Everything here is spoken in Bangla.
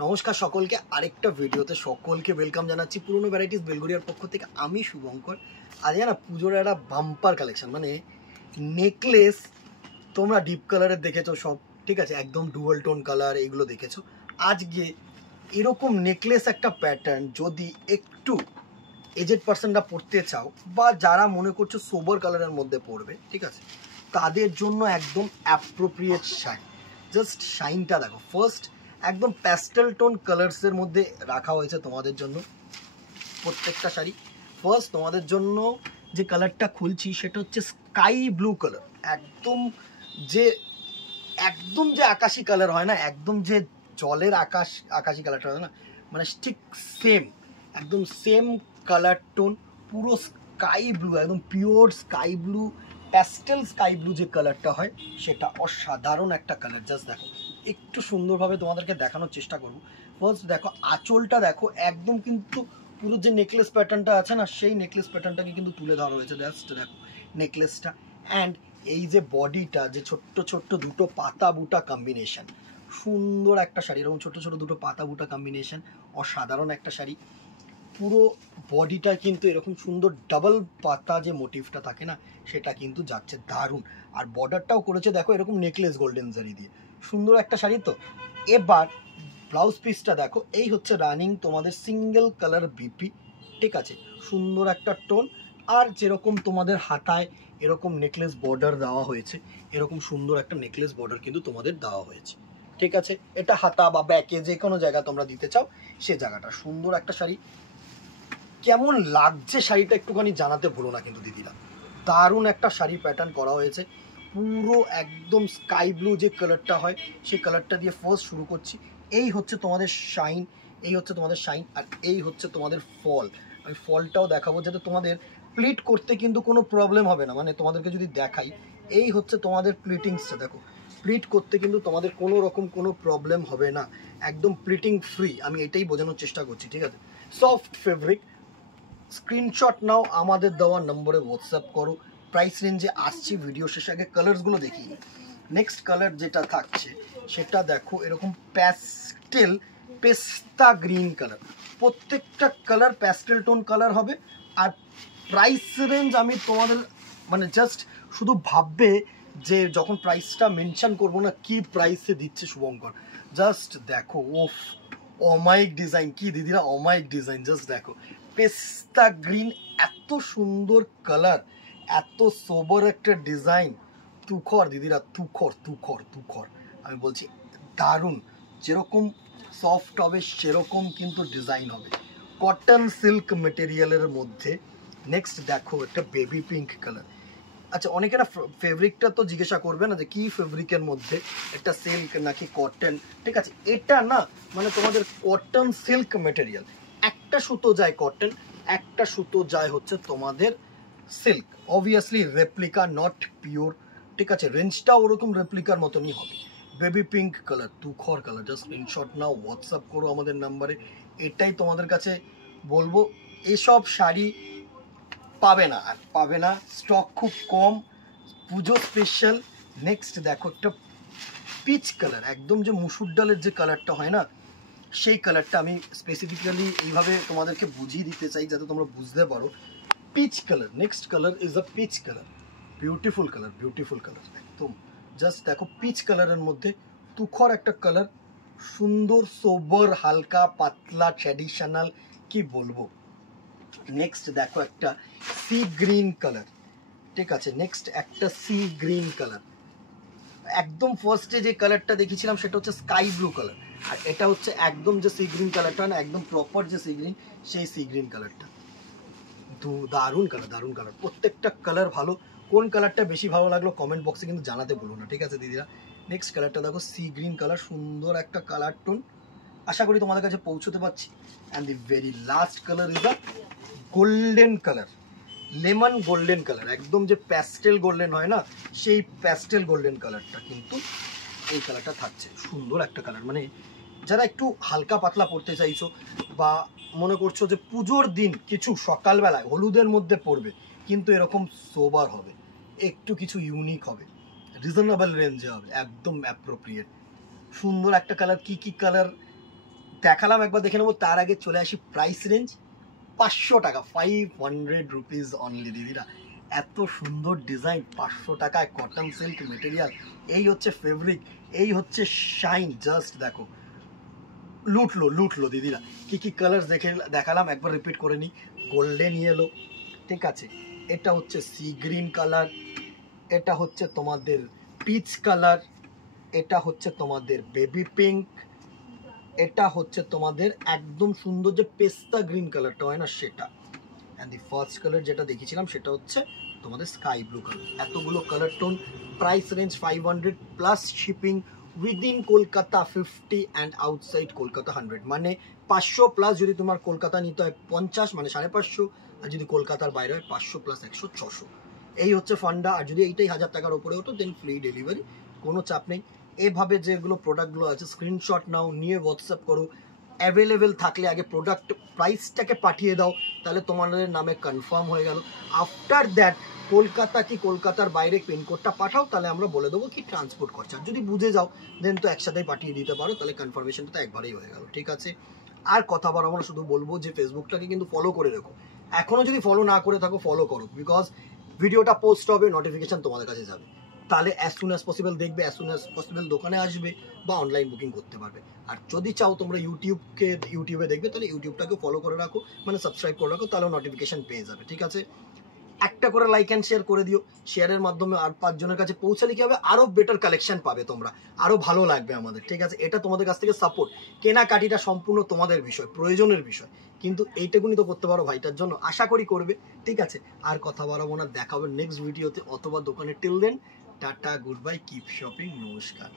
নমস্কার সকলকে, আরেকটা ভিডিওতে সকলকে ওয়েলকাম জানাচ্ছি। পুরনো ভ্যারাইটিস বেলগড়িয়ার পক্ষ থেকে আমি শুভঙ্কর। আজ না পুজোর একটা বাম্পার কালেকশন, মানে নেকলেস তোমরা ডিপ কালারের দেখেছো সব, ঠিক আছে, একদম ডুয়াল টোন কালার এগুলো দেখেছো। আজকে এরকম নেকলেস একটা প্যাটার্ন যদি একটু এজেড পার্সনরা পড়তে চাও বা যারা মনে করছো সোবার কালারের মধ্যে পড়বে, ঠিক আছে, তাদের জন্য একদম অ্যাপ্রোপ্রিয়েট শাড়ি। জাস্ট শাইনটা দেখো। ফার্স্ট একদম প্যাস্টেল টোন কালার্সের মধ্যে রাখা হয়েছে তোমাদের জন্য প্রত্যেকটা শাড়ি। ফার্স্ট তোমাদের জন্য যে কালারটা খুলছি সেটা হচ্ছে স্কাই ব্লু কালার। একদম যে একদম যে আকাশি কালার হয় না, একদম যে জলের আকাশি কালারটা হয় না, মানে ঠিক সেম, একদম সেম কালার টোন, পুরো স্কাই ব্লু, একদম pure sky blue, pastel sky blue যে কালারটা হয় সেটা অসাধারণ একটা কালার। জাস্ট দেখো, একটু সুন্দরভাবে তোমাদেরকে দেখানোর চেষ্টা করব। ফার্স্ট দেখো আঁচলটা দেখো, একদম কিন্তু পুরো যে নেকলেস প্যাটার্নটা আছে না, সেই নেকলেস প্যাটার্নটাকে কিন্তু তুলে ধরা হয়েছে। জাস্ট দেখো নেকলেসটা, অ্যান্ড এই যে বডিটা, যে ছোট্ট ছোট্ট দুটো পাতা বুটা কম্বিনেশন, সুন্দর একটা শাড়ি। এরকম ছোট ছোট দুটো পাতা বুটা কম্বিনেশন, অসাধারণ একটা শাড়ি। পুরো বডিটা কিন্তু এরকম সুন্দর ডাবল পাতা যে মোটিভটা থাকে না, সেটা কিন্তু যাচ্ছে দারুণ। আর বর্ডারটাও করেছে দেখো এরকম নেকলেস গোল্ডেন জারি দিয়ে, সুন্দর একটা শাড়ি। তো এবার ব্লাউজ পিসটা দেখো, এই হচ্ছে রানিং তোমাদের সিঙ্গেল কালার বিপি, ঠিক আছে, সুন্দর একটা টোন। আর যেরকম তোমাদের হাতায় এরকম নেকলেস বর্ডার দেওয়া হয়েছে, এরকম সুন্দর একটা নেকলেস বর্ডার কিন্তু তোমাদের দেওয়া হয়েছে, ঠিক আছে। এটা হাতা বা ব্যাকে যে কোনো জায়গা তোমরা দিতে চাও, সে জায়গাটা সুন্দর একটা শাড়ি। কেমন লাগছে শাড়িটা একটুখানি জানাতে ভুলো না কিন্তু দিদিরা, দারুণ একটা শাড়ি প্যাটার্ন করা হয়েছে। পুরো একদম স্কাই ব্লু যে কালারটা হয়, সেই কালারটা দিয়ে ফার্স্ট শুরু করছি। এই হচ্ছে তোমাদের শাইন, এই হচ্ছে তোমাদের শাইন, আর এই হচ্ছে তোমাদের ফল। আমি ফলটাও দেখাবো যাতে তোমাদের প্লিট করতে কিন্তু কোনো প্রবলেম হবে না। মানে তোমাদেরকে যদি দেখাই, এই হচ্ছে তোমাদের প্লিটিংসটা দেখো, প্লিট করতে কিন্তু তোমাদের কোনো রকম কোনো প্রবলেম হবে না, একদম প্লিটিং ফ্রি। আমি এটাই বোঝানোর চেষ্টা করছি, ঠিক আছে। Soft fabric. স্ক্রিনশট নাও, আমাদের দেওয়া নম্বরে হোয়াটসঅ্যাপ করো। প্রাইস রেঞ্জে আসছি ভিডিও শেষে, আগে কালারসগুলো দেখি। নেক্সট কালার যেটা থাকছে সেটা দেখো, এরকম প্যাস্টেল পেস্তা গ্রিন কালার। প্রত্যেকটা কালার প্যাস্টেল টোন কালার হবে। আর প্রাইস রেঞ্জ আমি তোমাদের মানে জাস্ট শুধু ভাববে যে যখন প্রাইসটা মেনশন করবো না, কি প্রাইসে দিচ্ছে শুভঙ্কর। জাস্ট দেখো, ওফ, অমাইক ডিজাইন, কি দিদিরা অমাইক ডিজাইন। জাস্ট দেখো পেস্তা গ্রিন, এত সুন্দর কালার, এত সোবার একটা ডিজাইন। তুখর দিদিরা, তুখর তুখর তুখর, আমি বলছি দারুণ। যেরকম সফট হবে সেরকম কিন্তু ডিজাইন হবে, কটন সিল্ক মেটেরিয়ালের মধ্যে। নেক্সট দেখো একটা বেবি পিঙ্ক কালার। আচ্ছা, অনেকেরা ফেব্রিকটা তো জিজ্ঞাসা করবে না যে কি ফেব্রিকের মধ্যে, একটা সিল্ক নাকি কটন, ঠিক আছে। এটা না, মানে তোমাদের কটন সিল্ক মেটেরিয়াল, একটা সুতো যায় কটন, একটা সুতো যায় হচ্ছে তোমাদের silk. Obviously replica, not pure, ঠিক আছে। রেঞ্জটা ওরকম রেপ্লিকার মতনই হবে। বেবি পিঙ্ক কালার, তুখর কালার। জাস্ট স্ক্রিনশট নাও, হোয়াটসঅ্যাপ করো আমাদের নাম্বারে। এটাই তোমাদের কাছে বলবো, এসব শাড়ি পাবে না, আর পাবে না, স্টক খুব কম, পুজো স্পেশাল। নেক্সট দেখো একটা পিচ কালার, একদম যে মুসুর ডালের যে কালারটা হয় না, সেই কালারটা আমি স্পেসিফিক্যালি এইভাবে তোমাদেরকে বুঝিয়ে দিতে চাই যাতে তোমরা বুঝতে পারো। Peach colour, next colour is a peach colour. Beautiful colour, beautiful colour একদম। জাস্ট দেখো পিচ কালারের মধ্যে তুখর একটা কালার, সুন্দর সোবার, হালকা পাতলা ট্র্যাডিশনাল, কি বলবো। নেক্সট দেখো একটা সি গ্রিন কালার, ঠিক আছে। নেক্সট একটা সি গ্রিন কালার। একদম ফার্স্টে যে কালারটা দেখেছিলাম সেটা হচ্ছে স্কাই ব্লু কালার, আর এটা হচ্ছে একদম যে সি গ্রিন কালারটা না, একদম প্রপার যে সি গ্রিন, সেই সি গ্রিন কালারটা। দারুণ কালার, দারুণ কালার, প্রত্যেকটা কালার ভালো। কোন কালারটা বেশি ভালো লাগলো কমেন্ট বক্সে কিন্তু জানাতে বলো না, ঠিক আছে দিদিরা। নেক্সট কালারটা দেখো, সি গ্রিন কালার, সুন্দর একটা কালার টোন, আশা করি তোমাদের কাছে পৌঁছতে পারছি। And the very last colour is a golden colour, lemon golden colour, একদম যে প্যাস্টেল গোল্ডেন হয় না, সেই প্যাস্টেল গোল্ডেন কালারটা কিন্তু এই কালারটা থাকছে। সুন্দর একটা কালার, মানে যারা একটু হালকা পাতলা পড়তে চাইছো বা মনে করছো যে পুজোর দিন কিছু সকালবেলায় হলুদের মধ্যে পড়বে কিন্তু এরকম সোবার হবে, একটু কিছু ইউনিক হবে, রিজনেবল রেঞ্জে হবে, একদম অ্যাপ্রোপ্রিয়েট, সুন্দর একটা কালার। কি কি কালার দেখালাম, একবার দেখে নেবো। তার আগে চলে আসি প্রাইস রেঞ্জ 500 টাকা, 500 রুপিস অনলি দিদিরা। এত সুন্দর ডিজাইন, 500 টাকায় কটন সিল্ক মেটেরিয়াল, এই হচ্ছে ফেব্রিক, এই হচ্ছে শাইন, জাস্ট দেখো, লুটলো দিদিরা। কি কি কালার দেখালাম, একবার রিপিট করে নিই। গোল্ডেন ইয়েলো, ঠিক আছে, এটা হচ্ছে সি গ্রিন কালার, এটা হচ্ছে তোমাদের পিচ কালার, এটা হচ্ছে তোমাদের বেবি পিঙ্ক, এটা হচ্ছে তোমাদের একদম সুন্দর যে পেস্তা গ্রিন কালারটা হয় না সেটা, অ্যান্ড দি ফার্স্ট কালার যেটা দেখিয়েছিলাম সেটা হচ্ছে তোমাদের স্কাই ব্লু কালার। এতগুলো colour tone, price range 500 plus shipping, within Kolkata 50 and outside Kolkata 100। মানে 500 প্লাস যদি তোমার কলকাতা নিতে হয় 50, মানে 550, আর যদি কলকাতার বাইরে হয় 500 প্লাস 100, 600। এই হচ্ছে ফান্ডা। আর যদি এইটাই 1000 টাকার ওপরে হতো দেন ফ্রি ডেলিভারি, কোনো চাপ নেই। এভাবে যেগুলো প্রোডাক্টগুলো আছে স্ক্রিনশট নাও, নিয়ে হোয়াটসঅ্যাপ করো, অ্যাভেলেবেল থাকলে আগে প্রোডাক্ট প্রাইসটাকে পাঠিয়ে দাও, তাহলে তোমাদের নামে কনফার্ম হয়ে গেল। আফটার দ্যাট কলকাতা কি কলকাতার বাইরে পিনকোডটা পাঠাও, তাহলে আমরা বলে দেবো কি ট্রান্সপোর্ট খরচা। যদি বুঝে যাও দেন তো একসাথেই পাঠিয়ে দিতে পারো, তাহলে কনফার্মেশনটা তো একবারেই হয়ে গেল, ঠিক আছে। আর কথা বলা, আমরা শুধু বলবো যে ফেসবুকটাকে কিন্তু ফলো করে রেখো। এখনও যদি ফলো না করে থাকো ফলো করো, বিকজ ভিডিওটা পোস্ট হবে, নোটিফিকেশন তোমাদের কাছে যাবে, তাহলে অ্যাজ সুন অ্যাজ পসিবল দেখবে, অ্যাজ সুন অ্যাজ পসিবল দোকানে আসবে বা অনলাইন বুকিং করতে পারবে। আর যদি চাও তোমরা ইউটিউবে দেখবে, তাহলে ইউটিউবটাকে ফলো করে রাখো, মানে সাবস্ক্রাইব করে রাখো, তাহলে নোটিফিকেশন পেয়ে যাবে, ঠিক আছে। একটা করে লাইক অ্যান্ড শেয়ার করে দিও, শেয়ারের মাধ্যমে আর 5 জনের কাছে পৌঁছালে কি হবে, আরো বেটার কালেকশন পাবে তোমরা, আরো ভালো লাগবে আমাদের, ঠিক আছে। এটা তোমাদের কাছ থেকে সাপোর্ট, কেনাকাটিটা সম্পূর্ণ তোমাদের বিষয়, প্রয়োজনের বিষয়, কিন্তু এইটুকুনি তো করতে পারো ভাইটার জন্য, আশা করি করবে, ঠিক আছে। আর কথা বাড়াবো না, দেখা হবে নেক্সট ভিডিওতে অথবা দোকানে। Till then tata, good bye, keep shopping, নমস্কার।